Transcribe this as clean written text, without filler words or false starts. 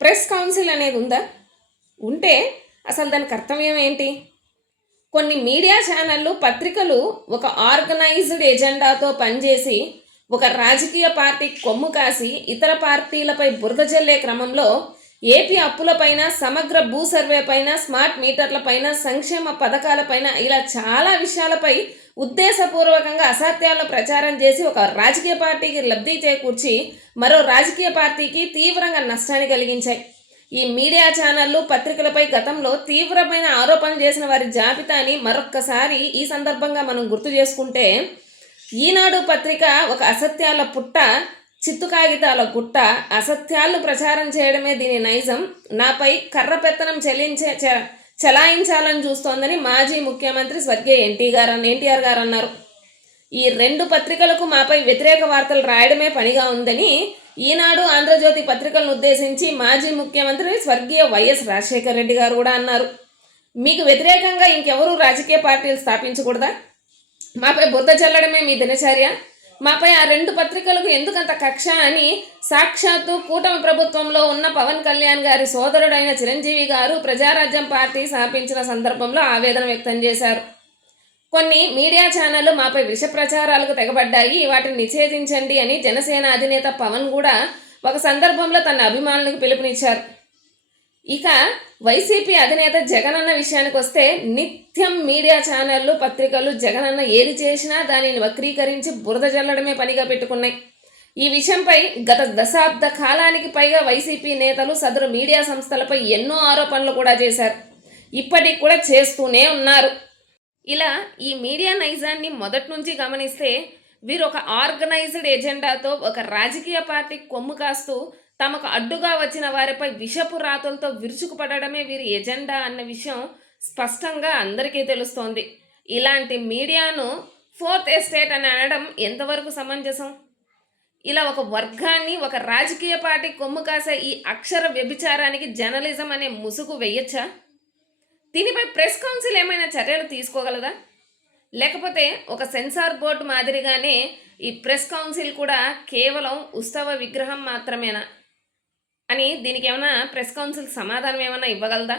Press council అనేది ఉందా? ఉంటే అసలు దాని కర్తవ్యం ఏంటి? కొన్ని మీడియా ఛానళ్ళు, పత్రికలు ఒక ఆర్గనైజ్డ్ ఎజెండాతో పనిచేసి ఒక రాజకీయ పార్టీ కొమ్ము కాసి ఇతర పార్టీలపై బురద జల్లే క్రమంలో ఏపీ అప్పులపైన, సమగ్ర భూ సర్వేపైన, స్మార్ట్ మీటర్లపైన, సంక్షేమ పథకాలపైన ఇలా చాలా విషయాలపై ఉద్దేశపూర్వకంగా అసత్యాలను ప్రచారం చేసి ఒక రాజకీయ పార్టీకి లబ్ధి చేకూర్చి మరో రాజకీయ పార్టీకి తీవ్రంగా నష్టాన్ని కలిగించాయి. ఈ మీడియా ఛానళ్ళు, పత్రికలపై గతంలో తీవ్రమైన ఆరోపణలు చేసిన వారి జాబితాని మరొక్కసారి ఈ సందర్భంగా మనం గుర్తు చేసుకుంటే, ఈనాడు పత్రిక ఒక అసత్యాల పుట్ట, చిత్తు కాగితాల గుట్ట, అసత్యాలను ప్రచారం చేయడమే దీని నైజం, నాపై కర్ర పెత్తనం చెలాయించాలని చూస్తోందని మాజీ ముఖ్యమంత్రి స్వర్గీయ ఎన్టీఆర్ గారు అన్నారు. ఈ రెండు పత్రికలకు మాపై వ్యతిరేక వార్తలు రాయడమే పనిగా ఉందని ఈనాడు, ఆంధ్రజ్యోతి పత్రికలను ఉద్దేశించి మాజీ ముఖ్యమంత్రి స్వర్గీయ వైఎస్ రాజశేఖర రెడ్డి గారు కూడా అన్నారు. మీకు వ్యతిరేకంగా ఇంకెవరూ రాజకీయ పార్టీలు స్థాపించకూడదా? మాపై బురద చల్లడమే మీ దినచర్య? మాపై ఆ రెండు పత్రికలకు ఎందుకంత కక్ష అని సాక్షాత్తు కూటమి ప్రభుత్వంలో ఉన్న పవన్ కళ్యాణ్ గారి సోదరుడైన చిరంజీవి గారు ప్రజారాజ్యం పార్టీ స్థాపించిన సందర్భంలో ఆవేదన వ్యక్తం చేశారు. కొన్ని మీడియా ఛానళ్లు మాపై విష ప్రచారాలకు తెగబడ్డాయి, వాటిని నిషేధించండి అని జనసేన అధినేత పవన్ కూడా ఒక సందర్భంలో తన అభిమానులకు పిలుపునిచ్చారు. ఇక వైసీపీ అధినేత జగనన్న విషయానికి వస్తే నిత్యం మీడియా ఛానళ్లు, పత్రికలు జగనన్న ఏది చేసినా దానిని వక్రీకరించి బురద జల్లడమే పనిగా పెట్టుకున్నాయి. ఈ విషయంపై గత దశాబ్ద కాలానికి పైగా వైసీపీ నేతలు సదరు మీడియా సంస్థలపై ఎన్నో ఆరోపణలు కూడా చేశారు, ఇప్పటికి కూడా చేస్తూనే ఉన్నారు. ఇలా ఈ మీడియా నైజాన్ని మొదటి నుంచి గమనిస్తే వీరు ఒక ఆర్గనైజ్డ్ ఎజెండాతో ఒక రాజకీయ పార్టీ కొమ్ము కాస్తూ తమకు అడ్డుగా వచ్చిన వారిపై విషపు రాతలతో విరుచుకుపడడమే వీరి ఎజెండా అన్న విషయం స్పష్టంగా అందరికీ తెలుస్తోంది. ఇలాంటి మీడియాను ఫోర్త్ ఎస్టేట్ అని అనడం ఎంతవరకు సమంజసం? ఇలా ఒక వర్గాన్ని, ఒక రాజకీయ పార్టీ కొమ్ము కాసే ఈ అక్షర వ్యభిచారానికి జర్నలిజం అనే ముసుగు వెయ్యొచ్చా? దీనిపై ప్రెస్ కౌన్సిల్ ఏమైనా చర్యలు తీసుకోగలదా? లేకపోతే ఒక సెన్సార్ బోర్డు మాదిరిగానే ఈ ప్రెస్ కౌన్సిల్ కూడా కేవలం ఉత్సవ విగ్రహం మాత్రమేనా అని దీనికి ఏమైనా ప్రెస్ కౌన్సిల్ సమాధానం ఏమైనా ఇవ్వగలదా?